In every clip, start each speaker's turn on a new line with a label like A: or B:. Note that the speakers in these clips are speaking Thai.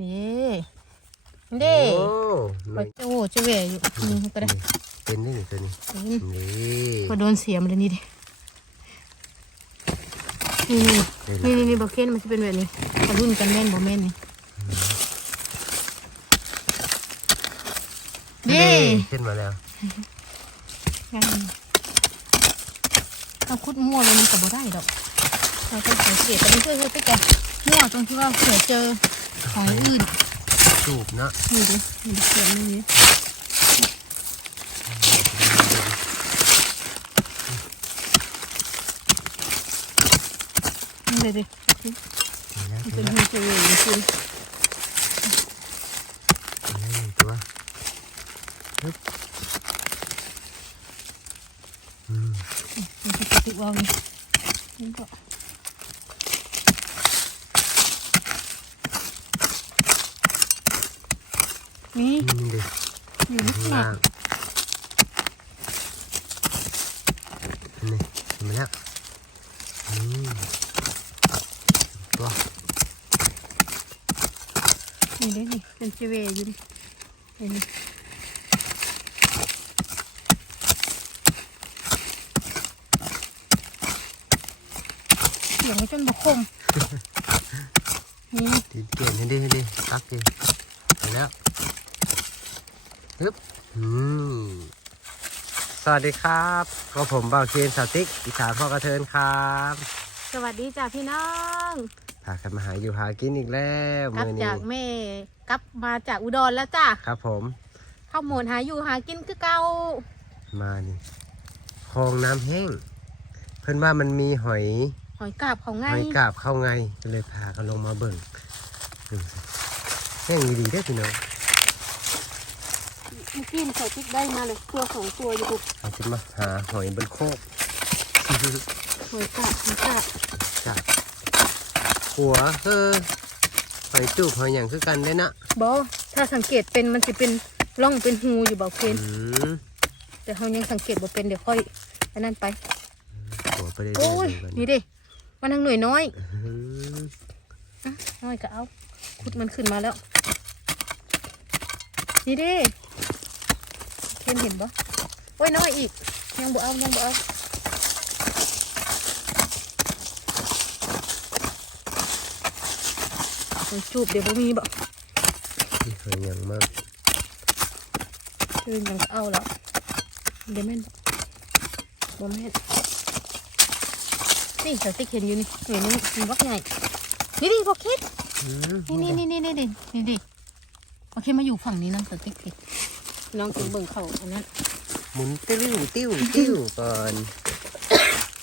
A: นี่เด้
B: โอ้ห
A: ไป
B: น่อย
A: โอ้เจะเวอยู่นี่ก็ได้
B: เป็นนี่ตัวนี้
A: อืม
B: นี่
A: พอโดนเสียมเลยนี่ดินี่นี่นี่นี่บอกเคนมันจะเป็นแบบนี้มารุ่นกันแม่นบ่แม่นนี่เด้
B: ขึ้นมาแล้ว
A: งั้นถ้าคุดมั่วเลยมันก็บ่ได้ดอกเราต้องสังเกตแต่ไม่เพื่อเพื่อไปแกมั่วตรงที่ว่าเผื่อเจอ หอยอื่น
B: จูบเนาะ
A: นี่ดินี่ดิเสียงนี่ดินี่เลยดิ
B: นี่นะ
A: มัน
B: นี่
A: เป็น
B: นะ
A: หูเจริญจริง
B: นี่หนึ่งตัวฮึบอืม
A: มันจะติดว่าวนี่นี่ก็นี่
B: นี่เด็ก
A: อยู่นี่
B: ข้าง
A: น่ะ
B: ล่างนี่เห็นไหมแล้วนี่ตัว
A: นี่ดินี่เป็นเจเวอยู่นี่เห็นไหมเสียงมันจนบกคมนี่
B: ตีนเกลียนให้ดิให้ดิตักดิไปแล้ว ฮึบอืมสวัสดีครับก็ผมบ่าวเคนสาวติ๊กอีสานพ่อกระเทินครับ
A: สวัสดีจ้ะพี่น้อง
B: พากันมาหาอยู่หากินอีกแล้ว
A: กลับ
B: มื้อนี้
A: จากแม่กลับมาจากอุดรแล้วจ้ะ
B: ครับ ผม
A: เข้าโหมดหาอยู่หากินคือเก่า
B: มานี่คลองน้ำแห้ง เพื่อนว่ามันมีหอย
A: หอยกาบของไง
B: หอยกาบเข้าไงก็เลยพากันลงมาเบิ่งดูสิแห้งดีๆได้อพี่น้อง
A: เมื่อกี้มันใส่พริกได้มาเลยตัวสองตัวอยู่
B: เราจะมาหาหอยบนโคก
A: หอยกาบหอยกาบ
B: จ้ะหัวเออหอยจูบหอยอย่างคือกันได้อนะ
A: บอถ้าสังเกตเป็นมันจะเป็นร่องเป็นหูอยู่บอกเพ
B: อื
A: น
B: ม
A: แต่เขายังสังเกตบ่เป็นเดี๋ยวค่อยอันนั้นไป
B: หัวไปเรื่อยๆ
A: โอ้ย
B: ดูกัน
A: นี่ดิมันทางหน่วยน้อย
B: อืม
A: อะน้อยก็เอาขุดมันขึ้นมาแล้วนี่ดิ เห็นเห็นบ่โอ้ยน้อยอีก ยังบ่เอายังบ่เอาโอ้ยจูบเดี๋ยวบ่มีบ่
B: นี่หอยอย่างมาก
A: คือยังก็เอาแล้วเดี๋ยวแม่นบ่แม่นนี่สติ๊กเห็นอยู่นี่เห็นนี่มันวักใหญ่นี่ดิพอคิด
B: อืม
A: นี่นี่นี่นี่นี่นี่ดิโอเคมาอยู่ฝั่งนี้นะสติ๊กเห็น น้องกินเบิ่งเขาอันนั้น
B: หมุนติ้วติ้วติ้วก่อน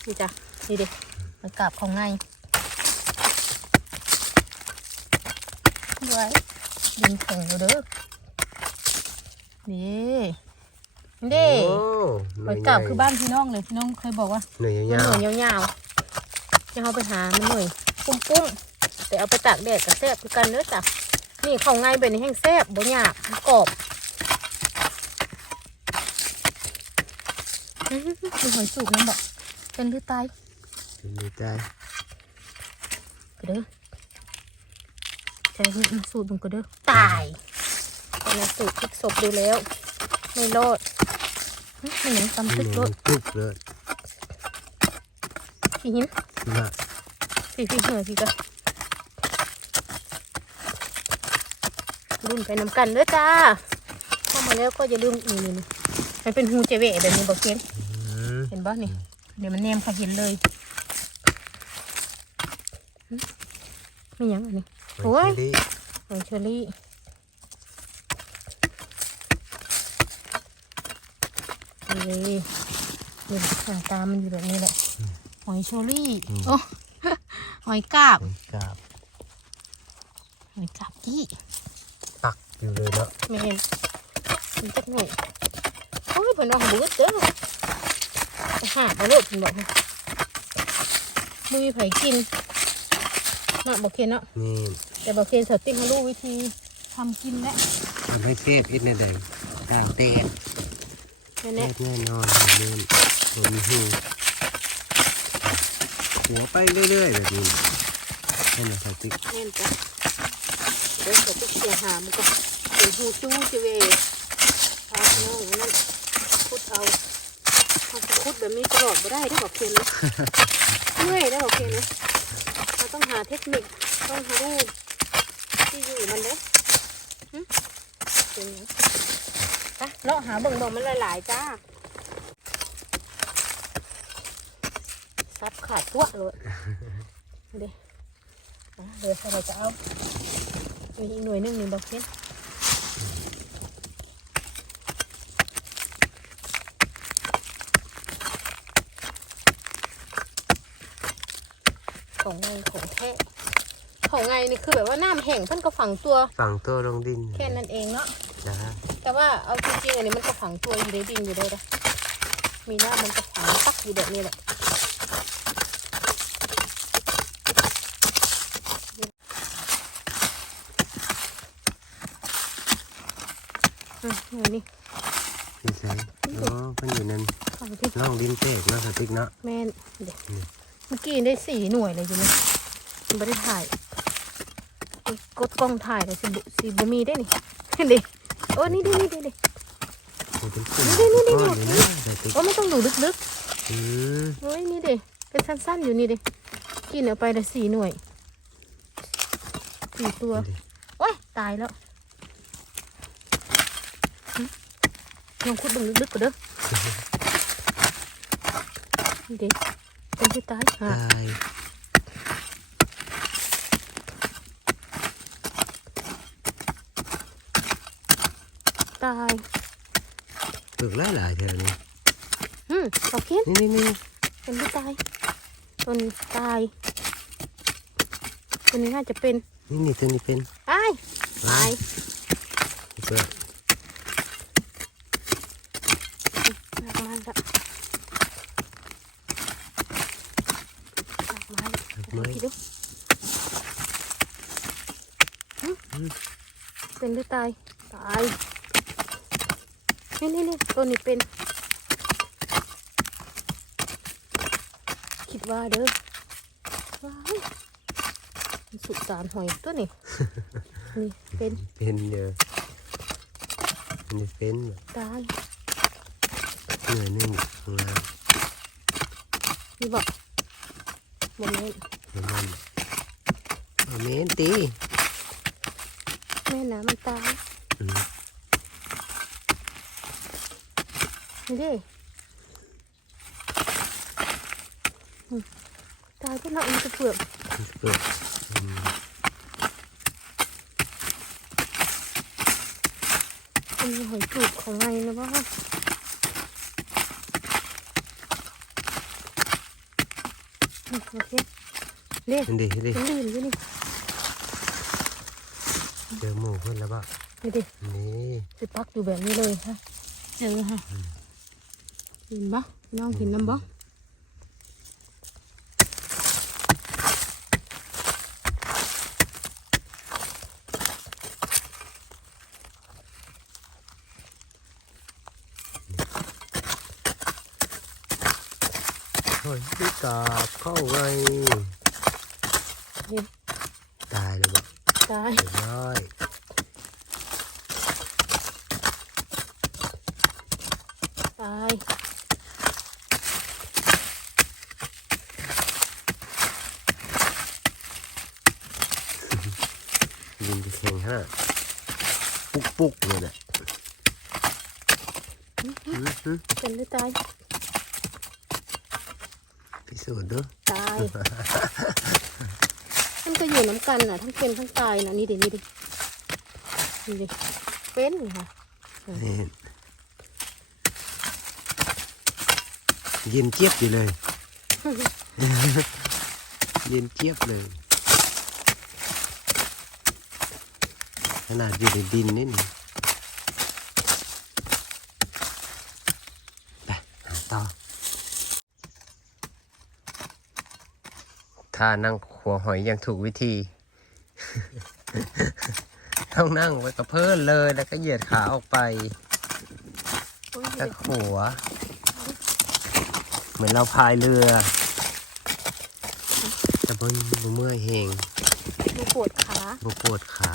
A: นี่จ้ะนี่ดิมันกราบของไงไว้ดินแข็งแล้วเด้อนี่นี่
B: โอ้
A: หอยกาบคือบ้านพี่น้องเลยพี่น้องเคยบอกว่า
B: หน่วย
A: มัน
B: ยา
A: ห
B: ว
A: น่วยยาวๆจะเอาไปหามันหน่วยปุ้มๆแต่เอาไปตากแดดกับแซ่บคือกันเนื้อจ้ะนี่เขาง่ายเป็นแห้งแซ่บบ่หยาบมันกรอบ อื้อหือมีหอยสุกนั่นบอกเป็นหรือตาย
B: ๆเป็นดีใจ
A: ก็เด้อใช้สูตรมันก็เด้อตายตอนนั้นสูตรพลิกศพดูแล้ว ไม่รอดอื้อไม่เหมือนตำพริกรส
B: ตึกเลย
A: พี่หิน
B: นะ
A: พี่พี่เหนื่อยพี่ก็รุ่นไปนำกันเด้อจ้าเข้ามาแล้วก็อย่าลืมนี่นี่นี่มันเป็นหูเจเวแบบนี้บอกเห็น
B: อืม
A: เห็นบ่นี่ เดี๋ยวมันแนมเขาเห็นเลยหึไม่หยังอันนี้โอ้ย
B: ดี
A: หอยเชอรี่นี่นี่หน้าตามันอยู่แบบนี้แหละ หอยเชอรี่ โอ้หอยกาบ
B: หอยกาบ
A: หอยกาบกี้
B: ตักอยู่เลยเนาะ
A: ไม่เห็นมันจักหน่อยโอ้ยเพิ่นว่าบุ้ดเด้อ หาเอาโลดเพิ่นบอกนะมือไผกินเนาะบอกเคนเนาะ
B: นี่
A: แต่บอกเคนสติ๊กเขารู้วิธีทำกินแล้ว
B: ทำให้เซฟอิดในแดงต่างเตะ
A: แน่
B: แน่
A: แน่
B: แน่นอนเดินหัวมีหูหัวไปเรื่อยๆแบบนี้นี่นะสติ๊ก
A: แน่นจ้ะเดี๋ยวจะเสียหามันก็เป็นหูจู้จิเวเอาน้องอันนั่นพุดเอา เขาจะพุดแบบนี้ตลอดไม่ได้ได้บอกเคนนะเมื่อยได้บอกเคนนะเราต้องหาเทคนิคต้องหารูปที่อยู่มันเด้อเป็นไงไปเลาะหาเบิ่งเบิ่งมันหลายๆจ้าซับขาดตัวเลยเดี๋ยวเดี๋ยวเราจะเอามีอีกหน่วยนึงหนึ่งบอกเคน ของไงของแท้ของไงนี่คือแบบว่าน้ำแห้งเพิ่นก็ฝังตัว
B: ฝังตัวลงดิน
A: แค่นั้นเองเนาะ
B: จ้า
A: แต่ว่าเอาจริงๆอันนี้มันก็ฝังตัวอยู่ในดินอยู่เลยนะมีน้ำมันก็ฝังปักอยู่แบบนี้แหละอืมอย่างนี้
B: พี่ใส่อ๋อเพิ่นอยู่นั่น
A: เอาไปที่
B: ล่องดินเตกเนาะสติ๊กเนาะ
A: แม่นเดี๋ยว เมื่อกี้ได้สี่หน่วยเลยอยู่นี่มันไม่ได้ถ่ายกดกล้องถ่ายแต่สิบุสิบมีได้นี่เด็โอ้นี่ดินี่ดินี่
B: โอ้เป็นกลุ่ม
A: นี่นี่นี่
B: ก้อนเลยนะสติ๊ก
A: โอ้ไม่ต้องดูลึก
B: อืม
A: ๆโอ้ยนี่ดิเป็นสั้นๆอยู่นี่ดิกินเอาไปละสี่หน่วยสี่ตัวโอ้ยตายแล้วหึลองคุดเบึงลึกๆก่อนเด้อนี่ดิ เป็นที่ตายอะ
B: ตาย
A: ตาย
B: ปึกหลายหลายๆเท่านี้
A: อืมขอกิน
B: นี่นี่นี่
A: เป็นที่ตายตัวนี้ตายตัวนี้น่าจะเป็น
B: นี่นี่ตัวนี้เป็น
A: ตายตาย
B: เปิด
A: หนักมันละ หนักมัน
B: ไม้
A: คิดดูเป็นหรือตาย ตาย นี่นี่นี่ตัวนี้เป็น คิดว่าเด้อว้ายสุสานหอยตัวนี้ นี่เป็น
B: เป็นเยอะนนี้เป็นแบบ
A: ตาย
B: เหนื่อยนึ่งข้างล่าง
A: นี่บอก โมเมน
B: น้ำมันเอาเมนตี
A: แม่น้ำมันตาย
B: อืม
A: นี่ดิอืมตายก็เนาะมันจะเปลือก
B: เปิดอืม
A: มันมีหอยจูบของไงนะบ้างโอ เคเล่
B: อันดีอันดี
A: เป็นลื่นอยู่นี่
B: เจอหมูเพื่อนแล้วป่ะ
A: นี่ดิ
B: นี่
A: สิปักอยู่แบบนี้เลยฮะเจอฮะเห็นปะน้องเห็นน้ำบ่
B: โอ้ยพี่กาบ เข้าไง
A: นี่
B: ตายเลยบ่
A: ตาย
B: เรียบร้อย
A: ตาย
B: ยินจะแข่งฮะปุ๊กปุ๊กเลยน่ะอื้อหือ
A: เป็นหรือตาย
B: พิสูจน์ดู
A: ตายมันก็อยู่น้ำกันน่ะ ทั้งเป็นทั้งตายน่ะนี่ดินี่ดินี่ดิเป็นค่ะ
B: นี่เย็นเจี๊ยบอยู่เลย เย็นเจี๊ยบเลย ขนาดอยู่ในดินนี่นี่ ถ้านั่งหัวหอยอย่างถูกวิธี ต้องนั่งไว้กระเพื่อเลยแล้วก็เหยียดขาออกไปตะหัว เหมือนเราพายเรือแต่บนเมื่อยเหง
A: บปวดขา
B: บปวดขา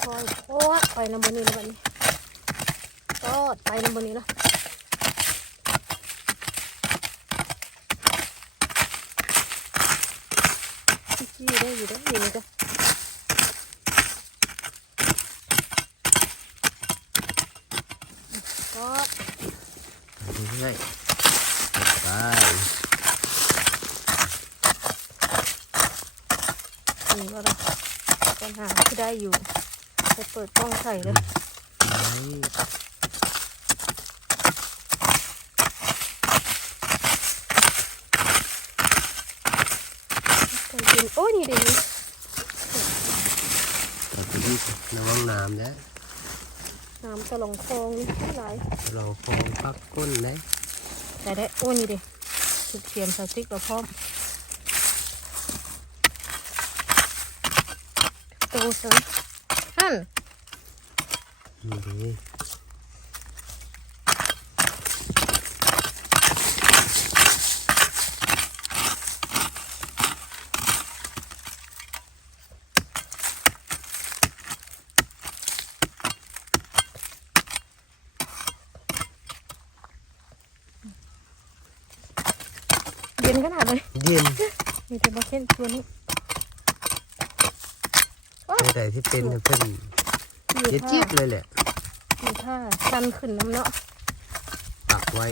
B: คอยโค้
A: ไปน้ำบนนี้แล้วบนนี้โคตไปน้ำบนนี้แล้ว อยู่ได้อยู่ได้อยู่นี่จ้ะทอด
B: เรื่อยๆไป
A: นี่ก็ได้ปัญหาที่ได้อยู่จะเปิดกล้องใส่เลย
B: ไป
A: ใส่กินโอ้ยนี่ดี
B: ต่อไปที่ระวังน้ำนะ
A: น้ำตะลองคลองนี่ไม่หลาย
B: เราโค้งปักก้นนะ
A: แต่ได้โอ้ยนี่ดิสุดเทียมสติ๊กเราพร้อมโตเสริมฮั่น
B: นี่ดี
A: นขนาดเลย
B: เย็น
A: มีแต่บาเคนตัวนี้
B: ในใดที่เป็นเนี่ยเพิ่น
A: มี
B: เย็ด
A: ท่า
B: เจี๊ยบเลยแหละ
A: มีท่าชันขึ้นน้ำเนาะ
B: ปักไว้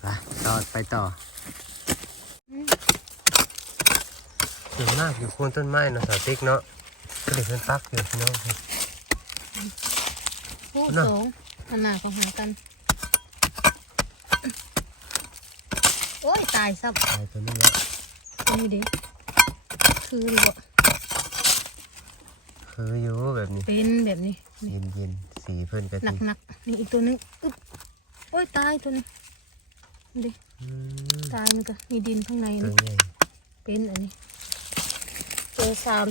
B: ไปต่อ ไปต่อส่วนมากอยู่โคนต้นไม้เนาะสาวติ๊กเนาะก็เลยเพิ่นปักอยู่พี่น้อง
A: โอ้
B: น่ะ
A: สองหันหน้าก็หากัน โอ้ย ตายซับ
B: ตายตัวนี้แล้ว
A: ตัวนี้ดิคือดีบ่
B: คืออยู่แบบนี้
A: เป็นแบบนี้
B: เย็นเย็นๆสีเพิ่นก็
A: หนั
B: สิ
A: กหนักๆนี่อีกตัวหนึง อึ๊บ โอ้ย ตายตัวนี้นี่ดิ
B: อืม
A: ตายมันก็มีดินข้างใน
B: ตัว
A: นี่
B: ใหญ่
A: เป็นอันนี้เจอสาม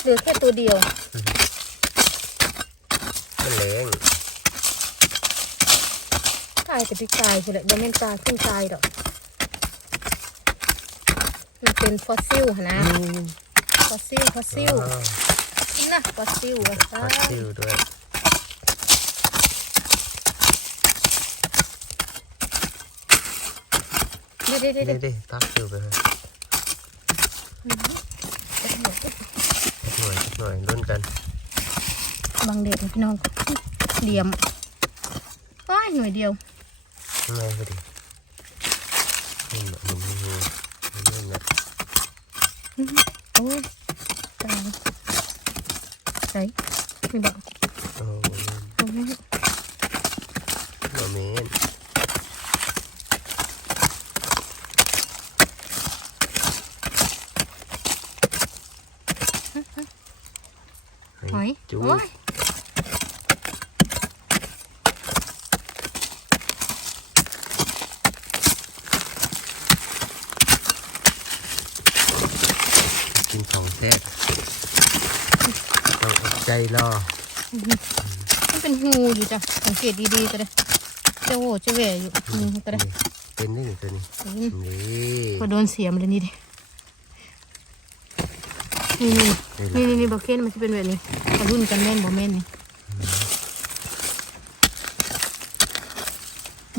A: เหลือแค่ตัวเดียว
B: มันแรง
A: ตายแต่พี่ตายไปเลยยังไม่ตายขึ้นตายดอก มันเป็นฟอสซิลหั่นนะ
B: อืม
A: ฟอสซิลฟอสซิล
B: ว้าว
A: นี่นะฟอสซิลอะ
B: ฟอสซิลด้วย
A: เดี๋ยวเดี๋ยวเดี๋ยว
B: นี่
A: เดี๋ยว
B: ดิปักอยู่ไปเลยหน่อยหน่อยลุ้นกัน
A: บางเด็กพี่น้องเหลี่ยมว้ายหน่วยเดียว
B: ง่ายพอดีนี่แบบนี้นี่นี่นะ
A: โอ้ยตายใส่ไม่บอก
B: โอ้
A: โอ้ย
B: โหเมนเห
A: อย
B: จู
A: โอ้ย
B: กินของแซ่บต้องอดใจรอ
A: มันเป็นหูอยู่จ้ะสังเกตดีๆก็ได้เจะโหจะแหวอยู่อืมก็ได้
B: นี่เป็นนี่ตัวนี้
A: อืม
B: นี่
A: พอโดนเสียมเลยนี่ดิ นี่นี่นี่นี่นี่บอกเคนมันจะเป็นแบบนี้กระรุ่นกันแม่นบ่แม่นนี่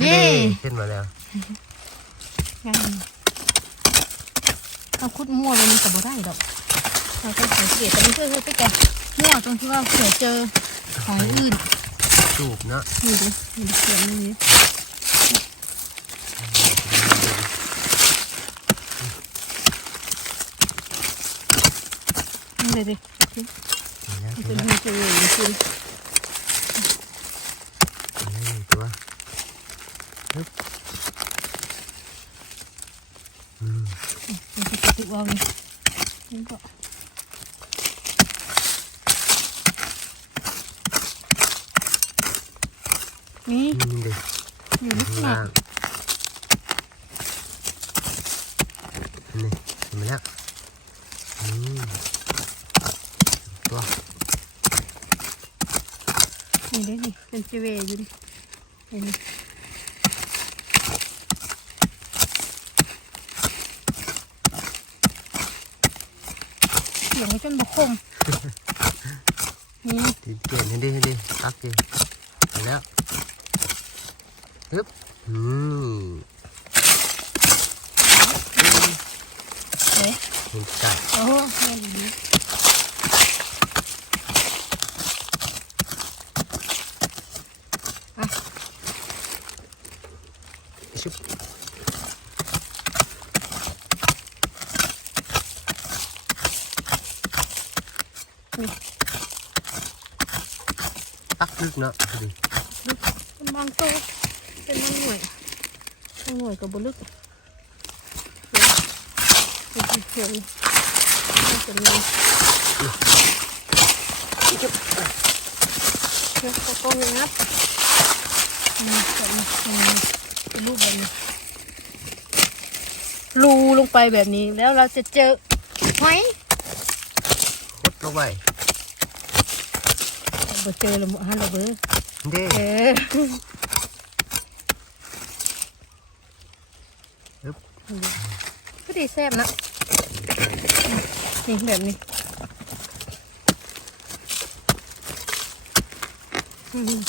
A: เย้
B: ขึ้นมาแล้ว
A: งานเอาคุดมั่วเลยมันกับบ่ได้ดอกเราต้องสังเกตแต่มันเพื่อให้ไปแกะมั่วตรงที่ว่าเผื่อเจอของอื่น
B: จูบเนาะ
A: นี่ดินี่ดิเสียมนี่ดินี่เลยดิ
B: นี่นะ
A: มัน
B: ตั
A: เป็
B: วน ละ
A: หูจะเวยจริง
B: นี่ หนึ่งตัวปึ๊บอืม
A: มันจะติดวาวนี่นี่ก็นี่
B: นี่ดิ
A: อยู่นี่
B: ข้าง
A: หนั
B: ล่าก งนี่เห็นไหมแล้วอืมตัว
A: เป็นจีเวอยู่นี่เห็นไหมเสียงจนบกคมนี่
B: ตีนเปลี่ยนให้ดีให้ดีตักดิเอาแล้วฮึบอืม
A: เฮ้ย
B: เห็นไก่
A: โอ้แม่ดีอะ
B: ชุบ
A: นี่
B: ตักลึก เนาะดูดิ
A: เป็นบางโตวเป็นบางหน่วยบางหน่วยกับบลึกเดี๋ยเดี๋ยวน่าจะมีเดี๋ยวตะโกนเลยครับมีแบบนี้มีเป็นรูปแบบนี้รูลงไปแบบนี้แล้วเราจะเจอหอย
B: คดลงไป
A: เราเจอแล้วฮะเราเบอร์
B: เด้
A: เออ
B: ฮึบ
A: ก็ดีแซ่บนะนี่แบบนี้อืม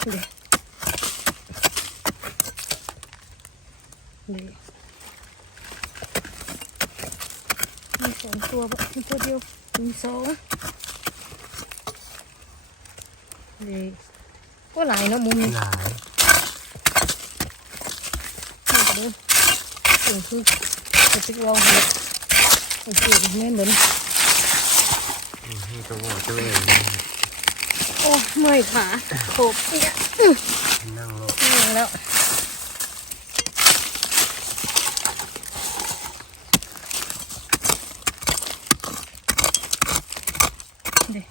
A: เดี๋ยวเดี๋ยวมี สองตัวบะมีตัวเดียวมีสองเดี๋ยวก็หลายเนาะมุมนี้
B: หลาย
A: นี่ก็เลยสิ่งที่จะติ๊กวอลเหตุโอเคแม่นเหมือน
B: อืมนี่ตัวหัวตัวเอง
A: โอ้เมื่อยขาโขบเนี่ย
B: นั่งลง
A: เหนื่อยแล้ว ดี๋ยว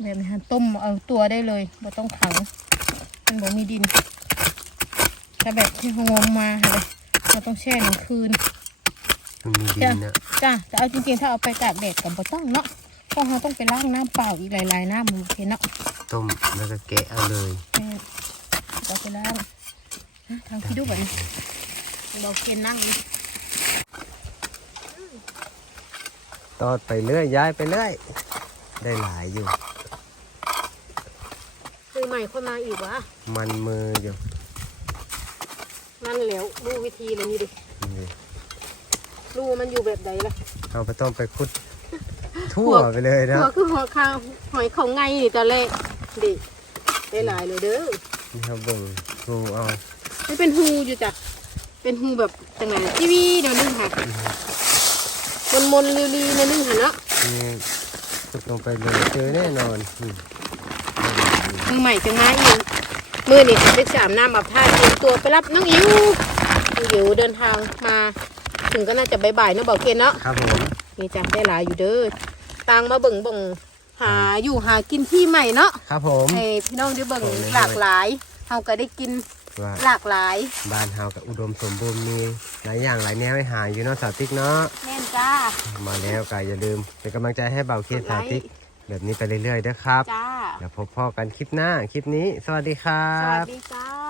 A: แบบนี้ฮะต้มเอาตัวได้เลยไม่ต้องขัง มันบอกมีดิน ถ้าแบบที่เขางมมาเลยเราต้องแช่หนึ่งคืน
B: มันมีดินเนาะ
A: จ้าแต่เอาจริงๆ ถ้าเอาไปตากแดดกับบ่ต้องเนาะเพราะเราต้องไปล้างน้ำเปล่าอีกหลายๆน้ำมันโอเคเนาะ
B: ต้มแล้วก็แกะเอาเลย
A: แม่เราไปล้างฮะ ทางพี่ดูแบบนี้เราเคนนั่งนี่
B: ตอดไปเรื่อยย้ายไปเรื่อย ได้หลายอยู่
A: คือใหม่คนมาอีกวะ
B: มันมืออยู่
A: นั่นแล้วดูวิธีเลยนี่ดิ
B: นี่
A: รูมันอยู่แบบใดล่ะ
B: เอาไปต้องไปคุด ทั่วไปเลยนะ
A: หัวคือหัวคางหอยเขาไงนี่ตอนแรกดิได้หลายเลยเด้อ
B: นี่ครับเบิ่งดูเอา
A: นี่เป็นฮูอยู่จ้ะ เป็นฮูแบบจังไหนทีวีเดี๋ยวนึงค่ะมนมนๆลีๆนะนึงค่ะเนาะ
B: นี่ขุดลงไปเลยเจอแน่นอนอืม
A: มือใหม่จะมาอีกมือนี่จะได้สามน้ำอาบท่าเตรียมตัวไปรับน้องอิ๋วน้องอิ๋วเดินทางมา ถึงก็น่าจะบ่ายๆเนาะบอกเคนเนาะ
B: ครับผม
A: นี่จ้ะได้หลายอยู่เด้อต่างมาเบิ่งเบิ่งหาอยู่หากินที่ใหม่เนาะ
B: ครับผม
A: ให้พี่น้องได้เบิ่ง
B: โอ้ย
A: หลากหลายเฮาก็ได้กิน
B: ว่า
A: หลากหลาย
B: บ้านเฮากับอุดมสมบูรณ์มีหลายอย่างหลายแนวให้หาอยู่เนาะสาวติ๊กเนาะ
A: แน่นจ้า
B: มาแล้วก็อย่าลืมเป็นกำลังใจให้เบาเคียนสาวติ๊กแบบนี้ไปเรื่อยๆนะครับ
A: จ้า
B: เดี๋ยวพบพ่อกันคลิปหน้าคลิปนี้ สวัสดีครั
A: สวัส
B: บ
A: ดีจ้า